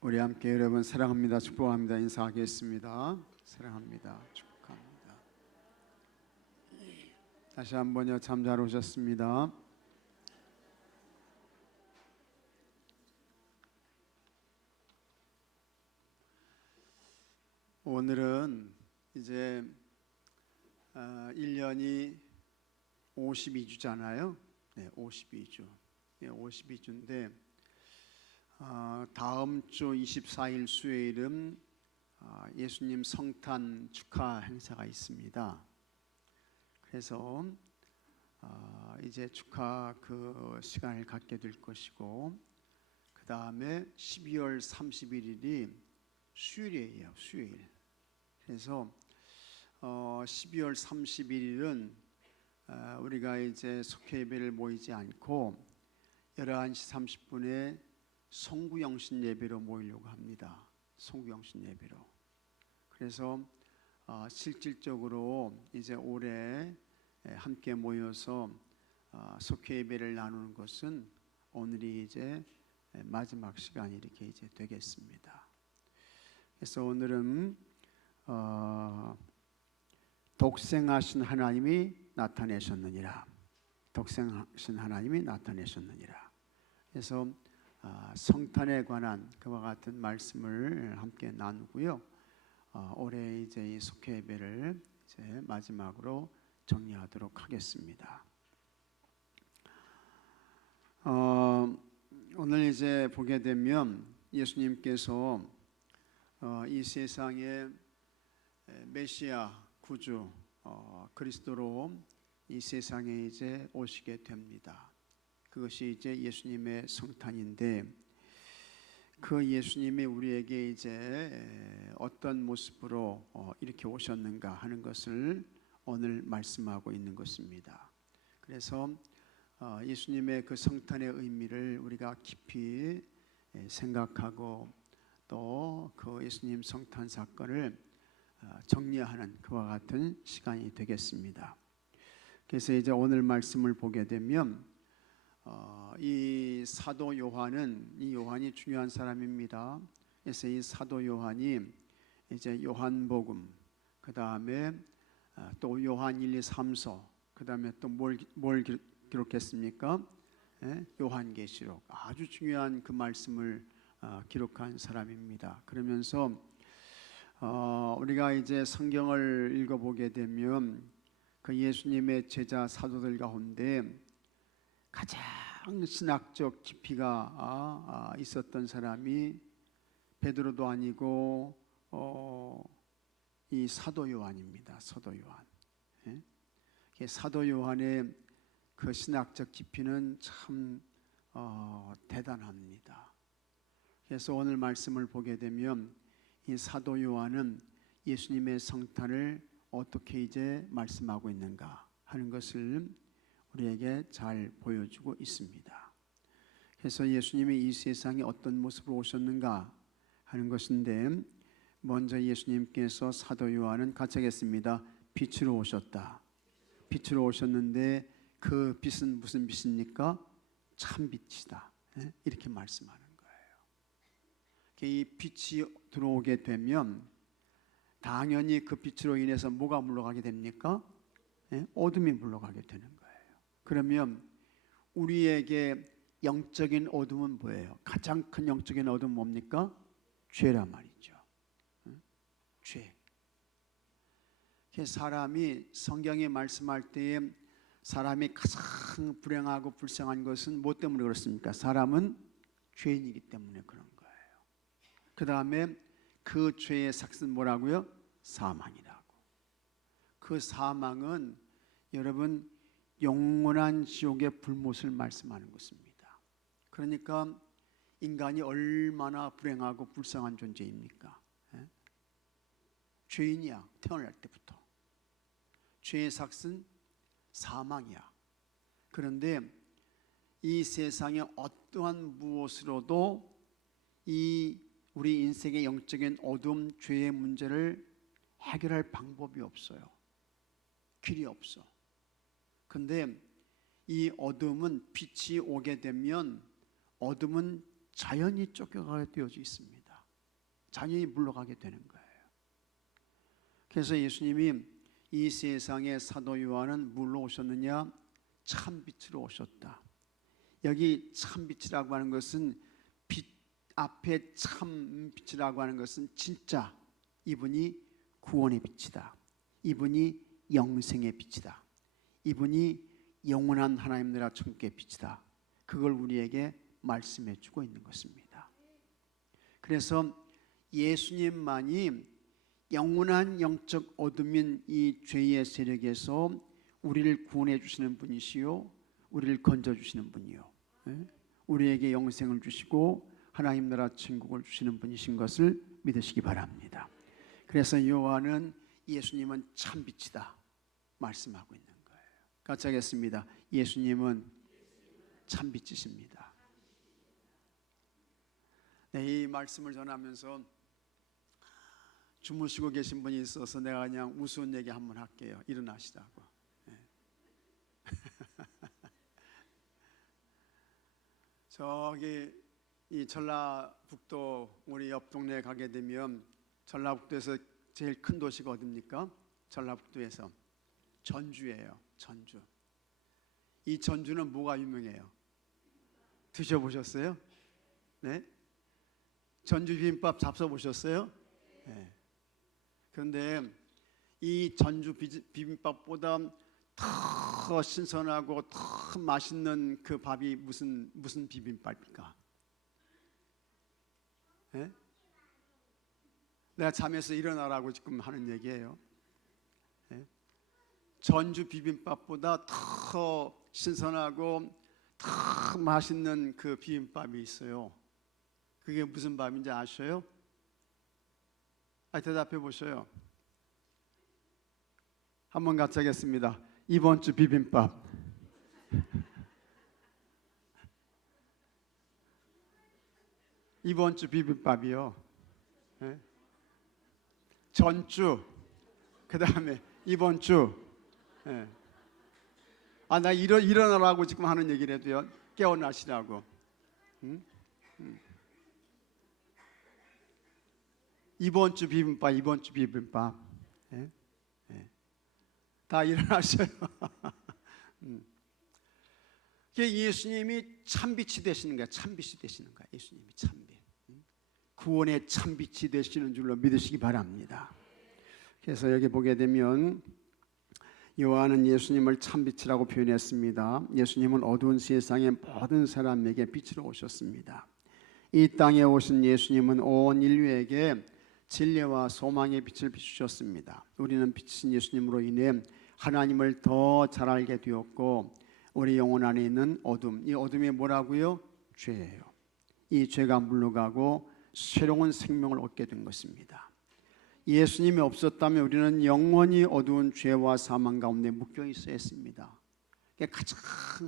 우리 함께 여러분 사랑합니다, 축복합니다 인사하겠습니다. 사랑합니다, 축복합니다. 다시 한번요, 참 잘 오셨습니다. 오늘은 이제 1년이 52주잖아요. 네, 52주. 네, 52주인데 다음 주 24일 수요일은 예수님 성탄 축하 행사가 있습니다. 그래서 이제 축하 그 시간을 갖게 될 것이고, 그 다음에 12월 31일이 수요일이에요. 수요일. 그래서 12월 31일은 우리가 이제 속회 예배를 모이지 않고 11시 30분에 송구영신 예배로 모이려고 합니다. 송구영신 예배로. 그래서 실질적으로 이제 올해 함께 모여서 속회 예배를 나누는 것은 오늘이 이제 마지막 시간이 이렇게 이제 되겠습니다. 그래서 오늘은 독생하신 하나님이 나타내셨느니라. 독생하신 하나님이 나타내셨느니라. 그래서 성탄에 관한 그와 같은 말씀을 함께 나누고요. 올해 이제 이 속회 예배를 이제 마지막으로 정리하도록 하겠습니다. 오늘 이제 보게 되면 예수님께서 이 세상에 메시아 구주 그리스도로 이 세상에 이제 오시게 됩니다. 그것이 이제 예수님의 성탄인데, 그 예수님이 우리에게 이제 어떤 모습으로 이렇게 오셨는가 하는 것을 오늘 말씀하고 있는 것입니다. 그래서 예수님의 그 성탄의 의미를 우리가 깊이 생각하고 또 그 예수님 성탄 사건을 정리하는 그와 같은 시간이 되겠습니다. 그래서 이제 오늘 말씀을 보게 되면 이 사도 요한은, 이 요한이 중요한 사람입니다. 그래서 이 사도 요한이 이제 요한복음, 그 다음에 또 요한 1, 2, 3서, 그 다음에 또 뭘 기록했습니까? 요한계시록. 아주 중요한 그 말씀을 기록한 사람입니다. 그러면서 우리가 이제 성경을 읽어보게 되면 그 예수님의 제자 사도들 가운데 가장 신학적 깊이가 있었던 사람이 베드로도 아니고 이 사도 요한입니다. 사도 요한. 사도 요한의 그 신학적 깊이는 참 대단합니다. 그래서 오늘 말씀을 보게 되면 이 사도 요한은 예수님의 성탄을 어떻게 이제 말씀하고 있는가 하는 것을 우리에게 잘 보여주고 있습니다. 그래서 예수님이 이 세상에 어떤 모습으로 오셨는가 하는 것인데, 먼저 예수님께서 사도 요한은 같이 하겠습니다. 빛으로 오셨다. 빛으로 오셨는데 그 빛은 무슨 빛입니까? 참 빛이다. 이렇게 말씀하는 거예요. 이 빛이 들어오게 되면 당연히 그 빛으로 인해서 뭐가 물러가게 됩니까? 어둠이 물러가게 되는 거예요. 그러면 우리에게 영적인 어둠은 뭐예요? 가장 큰 영적인 어둠은 뭡니까? 죄란 말이죠. 죄. 사람이 성경에 말씀할 때에 사람이 가장 불행하고 불쌍한 것은 뭐 때문에 그렇습니까? 사람은 죄인이기 때문에 그런 거예요. 그 다음에 그 죄의 삭은 뭐라고요? 사망이라고. 그 사망은 여러분 영원한 지옥의 불못을 말씀하는 것입니다. 그러니까 인간이 얼마나 불행하고 불쌍한 존재입니까? 죄인이야. 태어날 때부터. 죄의 삭은 사망이야. 그런데 이 세상의 어떠한 무엇으로도 이 우리 인생의 영적인 어둠, 죄의 문제를 해결할 방법이 없어요. 길이 없어. 근데 이 어둠은 빛이 오게 되면 어둠은 자연히 쫓겨가게 되어져 있습니다. 자연히 물러가게 되는 거예요. 그래서 예수님이 이 세상에 사도 요한은 물로 오셨느냐? 참빛으로 오셨다. 여기 참빛이라고 하는 것은 빛 앞에 참빛이라고 하는 것은 진짜 이분이 구원의 빛이다. 이분이 영생의 빛이다. 이분이 영원한 하나님 나라 천국의 빛이다. 그걸 우리에게 말씀해 주고 있는 것입니다. 그래서 예수님만이 영원한 영적 어둠인 이 죄의 세력에서 우리를 구원해 주시는 분이시요, 우리를 건져 주시는 분이요, 우리에게 영생을 주시고 하나님 나라 천국을 주시는 분이신 것을 믿으시기 바랍니다. 그래서 요한은 예수님은 참빛이다 말씀하고 있는 거예요. 같이 하겠습니다. 예수님은 참빛이십니다. 네, 이 말씀을 전하면서 주무시고 계신 분이 있어서 내가 그냥 우스운 얘기 한번 할게요. 일어나시라고. 네. 저기 이 전라북도 우리 옆 동네에 가게 되면 전라북도에서 제일 큰 도시가 어디입니까? 전라북도에서 전주예요. 전주. 이 전주는 뭐가 유명해요? 드셔보셨어요? 네? 전주 비빔밥 잡숴보셨어요? 네. 그런데 이 전주 비빔밥보다 더 신선하고 더 맛있는 그 밥이 무슨 비빔밥일까? 네? 내가 잠에서 일어나라고 지금 하는 얘기예요. 네? 전주 비빔밥보다 더 신선하고 더 맛있는 그 비빔밥이 있어요. 그게 무슨 밥인지 아셔요? 대답해 보셔요. 한번 같이 하겠습니다. 이번 주 비빔밥. 이번 주 비빔밥이요. 네? 전주. 그 다음에 이번 주. 네. 나 일어나라고 지금 하는 얘기를 해도요. 깨어나시라고. 응? 이번 주 비빔밥, 이번 주 비빔밥. 예? 예. 다 일어나셔요. 예수님이 참빛이 되시는 거야. 참빛이 되시는 거야. 예수님이 참빛. 구원의 참빛이 되시는 줄로 믿으시기 바랍니다. 그래서 여기 보게 되면 요한은 예수님을 참빛이라고 표현했습니다. 예수님은 어두운 세상의 모든 사람에게 빛으로 오셨습니다. 이 땅에 오신 예수님은 온 인류에게 진리와 소망의 빛을 비추셨습니다. 우리는 빛이신 예수님으로 인해 하나님을 더 잘 알게 되었고 우리 영혼 안에 있는 어둠, 이 어둠이 뭐라고요? 죄예요. 이 죄가 물러가고 새로운 생명을 얻게 된 것입니다. 예수님이 없었다면 우리는 영원히 어두운 죄와 사망 가운데 묶여 있어야 했습니다. 그게 가장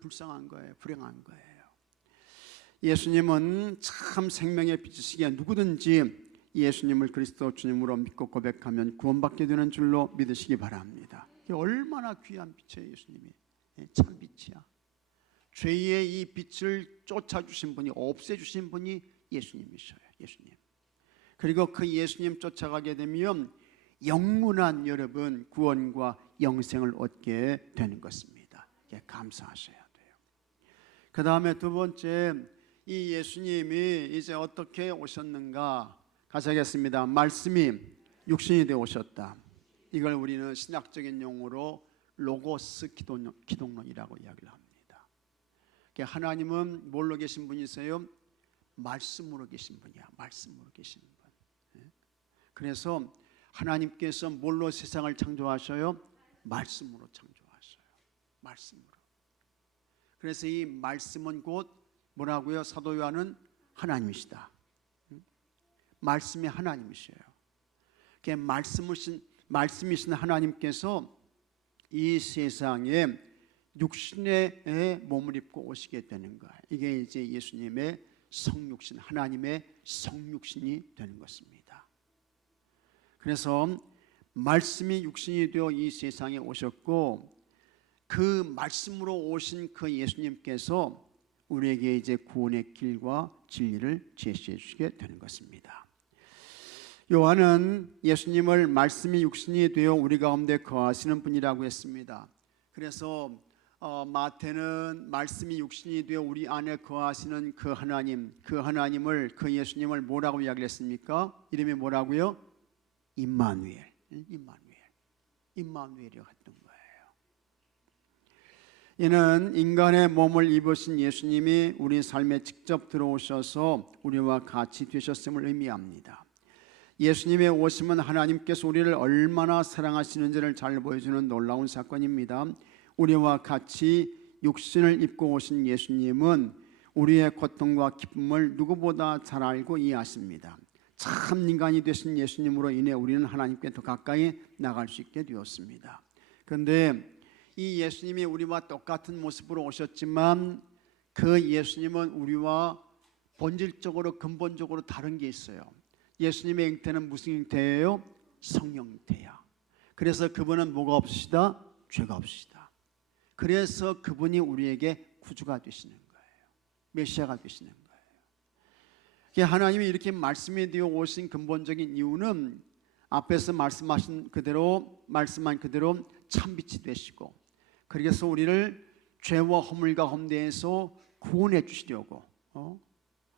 불쌍한 거예요. 불행한 거예요. 예수님은 참 생명의 빛이시기에 누구든지 예수님을 그리스도 주님으로 믿고 고백하면 구원받게 되는 줄로 믿으시기 바랍니다. 이게 얼마나 귀한 빛이에요. 예수님이 참 빛이야. 죄의 이 빛을 쫓아주신 분이, 없애주신 분이 예수님이셔요. 예수님. 그리고 그 예수님 쫓아가게 되면 영원한 여러분 구원과 영생을 얻게 되는 것입니다. 감사하셔야 돼요. 그 다음에 두 번째, 이 예수님이 이제 어떻게 오셨는가 같이 하겠습니다. 말씀이 육신이 되어 오셨다. 이걸 우리는 신학적인 용어로 로고스 기독론이라고 이야기를 합니다. 하나님은 뭘로 계신 분이세요? 말씀으로 계신 분이야. 말씀으로 계신 분. 그래서 하나님께서 뭘로 세상을 창조하셔요? 말씀으로 창조하셔요. 말씀으로. 그래서 이 말씀은 곧 뭐라고요? 사도 요한은 하나님이시다. 말씀이 하나님이셔요. 말씀이신 하나님께서 이 세상에 육신의 몸을 입고 오시게 되는 거예요. 이게 이제 예수님의 성육신, 하나님의 성육신이 되는 것입니다. 그래서 말씀이 육신이 되어 이 세상에 오셨고 그 말씀으로 오신 그 예수님께서 우리에게 이제 구원의 길과 진리를 제시해 주시게 되는 것입니다. 요한은 예수님을 말씀이 육신이 되어 우리 가운데 거하시는 분이라고 했습니다. 그래서 마태는 말씀이 육신이 되어 우리 안에 거하시는 그 하나님, 그 하나님을, 그 예수님을 뭐라고 이야기했습니까? 이름이 뭐라고요? 임마누엘, 임마누엘이라고 했던 거예요. 이는 인간의 몸을 입으신 예수님이 우리 삶에 직접 들어오셔서 우리와 같이 되셨음을 의미합니다. 예수님의 오심은 하나님께서 우리를 얼마나 사랑하시는지를 잘 보여주는 놀라운 사건입니다. 우리와 같이 육신을 입고 오신 예수님은 우리의 고통과 기쁨을 누구보다 잘 알고 이해하십니다. 참 인간이 되신 예수님으로 인해 우리는 하나님께 더 가까이 나갈 수 있게 되었습니다. 그런데 이 예수님이 우리와 똑같은 모습으로 오셨지만 그 예수님은 우리와 본질적으로 근본적으로 다른 게 있어요. 예수님의 잉태는 무슨 잉태예요? 성령 잉태야. 그래서 그분은 뭐가 없으시다? 죄가 없으시다. 그래서 그분이 우리에게 구주가 되시는 거예요. 메시아가 되시는 거예요. 하나님이 이렇게 말씀이 되어 오신 근본적인 이유는 앞에서 말씀한 그대로 참빛이 되시고, 그래서 우리를 죄와 허물과 험대에서 구원해 주시려고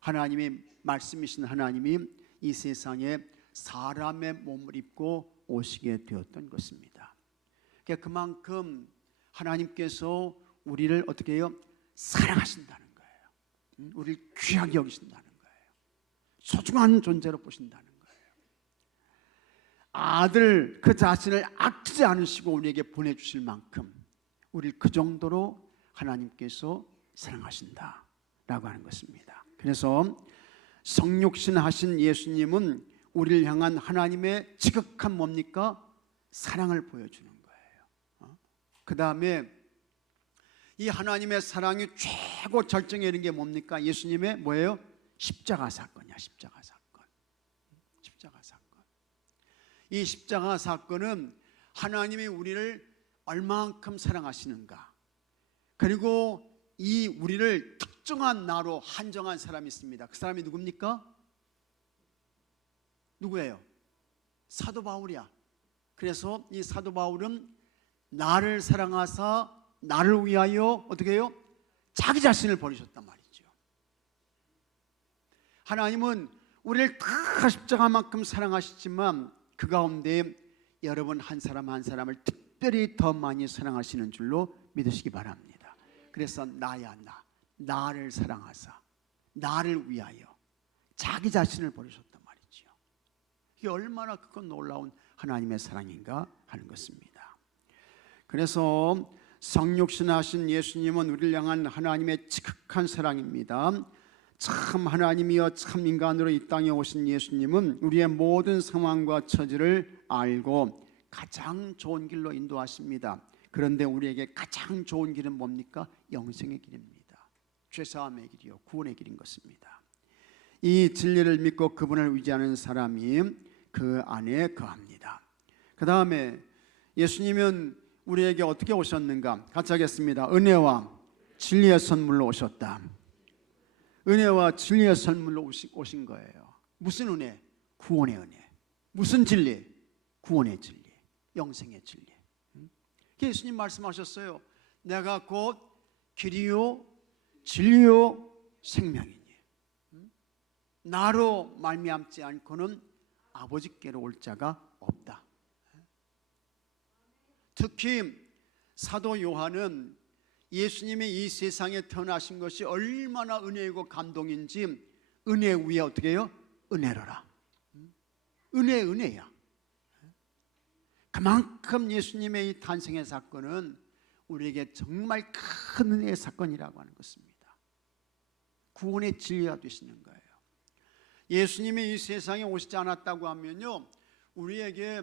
하나님이 말씀이신 하나님이 이 세상에 사람의 몸을 입고 오시게 되었던 것입니다. 그만큼 하나님께서 우리를 어떻게 해요? 사랑하신다는 거예요. 우리를 귀하게 여기신다는 거예요. 소중한 존재로 보신다는 거예요. 아들 그 자신을 아끼지 않으시고 우리에게 보내주실 만큼 우리를 그 정도로 하나님께서 사랑하신다라고 하는 것입니다. 그래서 성육신 하신 예수님은 우리를 향한 하나님의 지극한 뭡니까? 사랑을 보여주는 거예요. 그 다음에 이 하나님의 사랑이 최고 절정에 이른 게 뭡니까? 예수님의 뭐예요? 십자가 사건이야. 십자가 사건. 이 십자가 사건은 하나님이 우리를 얼만큼 사랑하시는가, 그리고 이 우리를 특정한 나로 한정한 사람이 있습니다. 그 사람이 누굽니까? 누구예요? 사도 바울이야. 그래서 이 사도 바울은 나를 사랑하사 나를 위하여 어떻게 해요? 자기 자신을 버리셨단 말이죠. 하나님은 우리를 다 십자가만큼 사랑하시지만 그 가운데 여러분 한 사람 한 사람을 특별히 더 많이 사랑하시는 줄로 믿으시기 바랍니다. 그래서 나를 사랑하사 나를 위하여 자기 자신을 버리셨단 말이죠. 이게 얼마나 그건 놀라운 하나님의 사랑인가 하는 것입니다. 그래서 성육신하신 예수님은 우리를 향한 하나님의 지극한 사랑입니다. 참 하나님이여 참 인간으로 이 땅에 오신 예수님은 우리의 모든 상황과 처지를 알고 가장 좋은 길로 인도하십니다. 그런데 우리에게 가장 좋은 길은 뭡니까? 영생의 길입니다. 죄사함의 길이요 구원의 길인 것입니다. 이 진리를 믿고 그분을 의지하는 사람이 그 안에 거합니다. 그 다음에 예수님은 우리에게 어떻게 오셨는가? 같이 하겠습니다. 은혜와 진리의 선물로 오셨다. 은혜와 진리의 선물로 오신 거예요. 무슨 은혜? 구원의 은혜. 무슨 진리? 구원의 진리, 영생의 진리. 예수님 말씀하셨어요. 내가 곧 길이요 진리요 생명이니 나로 말미암지 않고는 아버지께로 올 자가 없다. 특히 사도 요한은 예수님이 이 세상에 태어나신 것이 얼마나 은혜이고 감동인지 은혜 위에 어떻게 해요? 은혜로라. 은혜야. 그만큼 예수님의 이 탄생의 사건은 우리에게 정말 큰 은혜의 사건이라고 하는 것입니다. 구원의 진리가 되시는 거예요. 예수님이 이 세상에 오시지 않았다고 하면요, 우리에게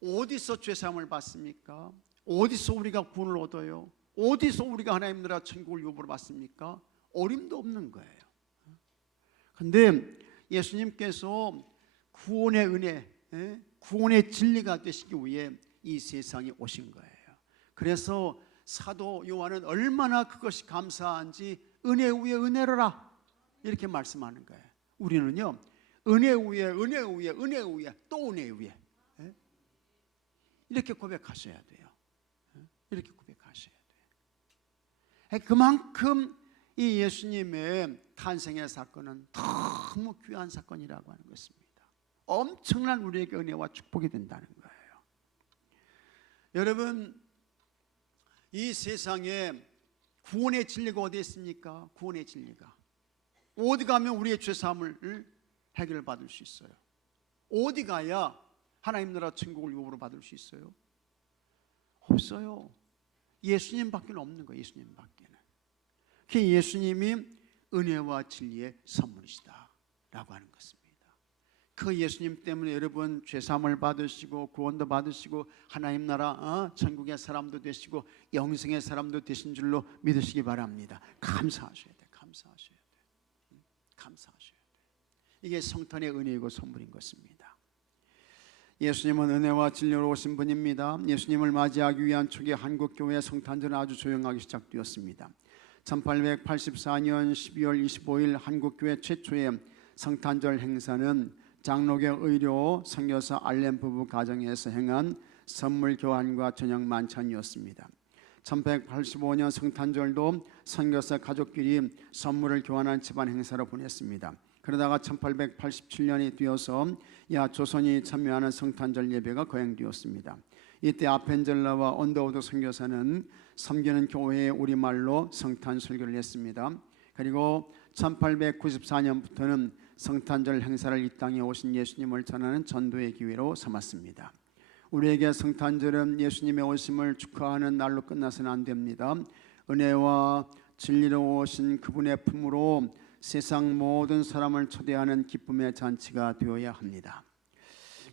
어디서 죄사함을 받습니까? 어디서 우리가 구원을 얻어요? 어디서 우리가 하나님 나라 천국을 유보로 받습니까? 어림도 없는 거예요. 그런데 예수님께서 구원의 은혜, 구원의 진리가 되시기 위해 이 세상에 오신 거예요. 그래서 사도 요한은 얼마나 그것이 감사한지 은혜 위에 은혜로라 이렇게 말씀하는 거예요. 우리는요, 은혜 위에 은혜 위에 은혜 위에 또 은혜 위에 이렇게 고백하셔야 돼요. 이렇게 고백하셔야 돼요. 그만큼 이 예수님의 탄생의 사건은 너무 귀한 사건이라고 하는 것입니다. 엄청난 우리에게 은혜와 축복이 된다는 거예요. 여러분, 이 세상에 구원의 진리가 어디 있습니까? 구원의 진리가 어디 가면 우리의 죄사함을 해결받을 수 있어요? 어디 가야 하나님 나라 천국을 유업으로 받을 수 있어요? 없어요. 예수님밖에 없는 거예요. 예수님밖에는. 그 예수님이 은혜와 진리의 선물이시다 라고 하는 것입니다. 그 예수님 때문에 여러분 죄사함을 받으시고 구원도 받으시고 하나님 나라 천국의 사람도 되시고 영생의 사람도 되신 줄로 믿으시기 바랍니다. 감사하셔야 돼요. 감사하셔야 돼요. 감사하셔야 돼요. 이게 성탄의 은혜이고 선물인 것입니다. 예수님은 은혜와 진리로 오신 분입니다. 예수님을 맞이하기 위한 초기 한국교회 성탄절은 아주 조용하게 시작되었습니다. 1884년 12월 25일 한국교회 최초의 성탄절 행사는 장로교 의료 선교사 알렌 부부 가정에서 행한 선물 교환과 저녁 만찬이었습니다. 1185년 성탄절도 선교사 가족끼리 선물을 교환한 집안 행사로 보냈습니다. 그러다가 1887년이 되어서 조선이 참여하는 성탄절 예배가 거행되었습니다. 이때 아펜젤라와 언더우드 선교사는 섬기는 교회에 우리말로 성탄 설교를 했습니다. 그리고 1894년부터는 성탄절 행사를 이 땅에 오신 예수님을 전하는 전도의 기회로 삼았습니다. 우리에게 성탄절은 예수님의 오심을 축하하는 날로 끝나서는 안 됩니다. 은혜와 진리로 오신 그분의 품으로 세상 모든 사람을 초대하는 기쁨의 잔치가 되어야 합니다.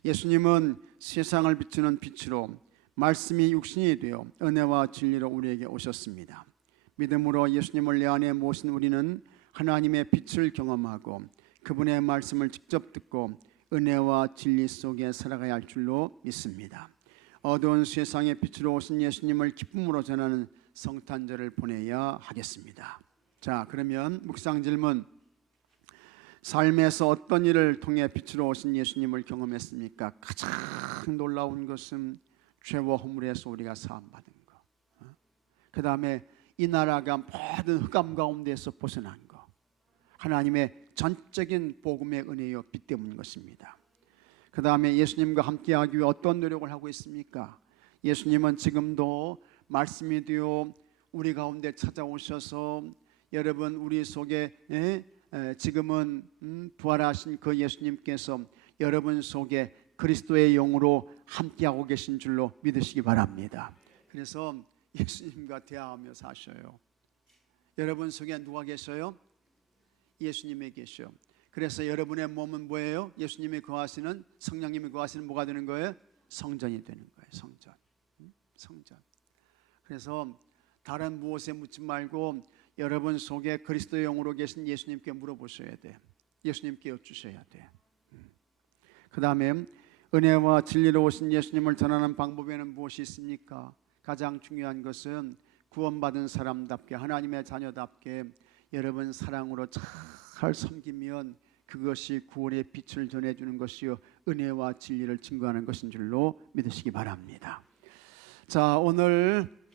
예수님은 세상을 비추는 빛으로 말씀이 육신이 되어 은혜와 진리로 우리에게 오셨습니다. 믿음으로 예수님을 내 안에 모신 우리는 하나님의 빛을 경험하고 그분의 말씀을 직접 듣고 은혜와 진리 속에 살아가야 할 줄로 믿습니다. 어두운 세상의 빛으로 오신 예수님을 기쁨으로 전하는 성탄절을 보내야 하겠습니다. 자, 그러면 묵상 질문. 삶에서 어떤 일을 통해 빛으로 오신 예수님을 경험했습니까? 가장 놀라운 것은 죄와 허물에서 우리가 사함받은 것. 그 다음에 이 나라가 모든 흑암 가운데서 벗어난 것. 하나님의 전적인 복음의 은혜요 빛 때문인 것입니다. 그 다음에 예수님과 함께하기 위해 어떤 노력을 하고 있습니까? 예수님은 지금도 말씀이 되어 우리 가운데 찾아오셔서 여러분 우리 속에 지금은 부활하신 그 예수님께서 여러분 속에 그리스도의 영으로 함께하고 계신 줄로 믿으시기 바랍니다. 그래서 예수님과 대화하며 사셔요. 여러분 속에 누가 계셔요? 예수님이 계셔요. 그래서 여러분의 몸은 뭐예요? 예수님이 거하시는 성령님이 거하시는 뭐가 되는 거예요? 성전이 되는 거예요. 성전. 성전. 그래서 다른 무엇에 묻지 말고 여러분 속에 그리스도의 영으로 계신 예수님께 물어보셔야 돼. 예수님께 여쭈셔야 돼. 그 다음에 은혜와 진리로 오신 예수님을 전하는 방법에는 무엇이 있습니까? 가장 중요한 것은 구원받은 사람답게 하나님의 자녀답게 여러분 사랑으로 잘 섬기면 그것이 구원의 빛을 전해주는 것이요 은혜와 진리를 증거하는 것인 줄로 믿으시기 바랍니다. 자, 오늘